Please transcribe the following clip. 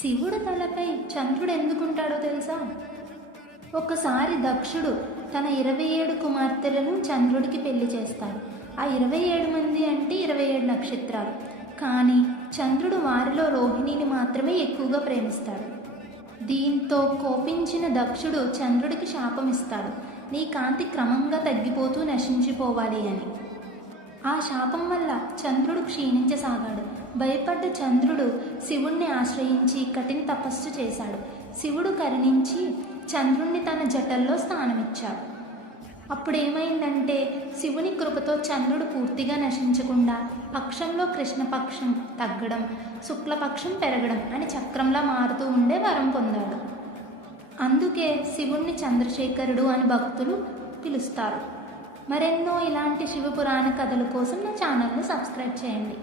శివుడు తలపై చంద్రుడు ఎందుకుంటాడో తెలుసా? ఒకసారి దక్షుడు తన 27 కుమార్తెలను చంద్రుడికి పెళ్లి చేస్తాడు. ఆ 27 మంది అంటే 27 నక్షత్రాలు. కానీ చంద్రుడు వారిలో రోహిణిని మాత్రమే ఎక్కువగా ప్రేమిస్తాడు. దీంతో కోపించిన దక్షుడు చంద్రుడికి శాపం ఇస్తాడు, నీ కాంతి క్రమంగా తగ్గిపోతూ నశించిపోవాలి అని. ఆ శాపం వల్ల చంద్రుడు క్షీణించసాగాడు. భయపడ్డ చంద్రుడు శివుణ్ణి ఆశ్రయించి కఠిన తపస్సు చేశాడు. శివుడు కరుణించి చంద్రుణ్ణి తన జటల్లో స్థానమిచ్చాడు. అప్పుడేమైందంటే శివుని కృపతో చంద్రుడు పూర్తిగా నశించకుండా పక్షంలో కృష్ణపక్షం తగ్గడం, శుక్లపక్షం పెరగడం అని చక్రంలా మారుతూ ఉండే వరం పొందాడు. అందుకే శివుణ్ణి చంద్రశేఖరుడు అని భక్తులు పిలుస్తారు. మరెన్నో ఇలాంటి శివపురాణ కథల కోసం నా ఛానల్ని సబ్స్క్రైబ్ చేయండి.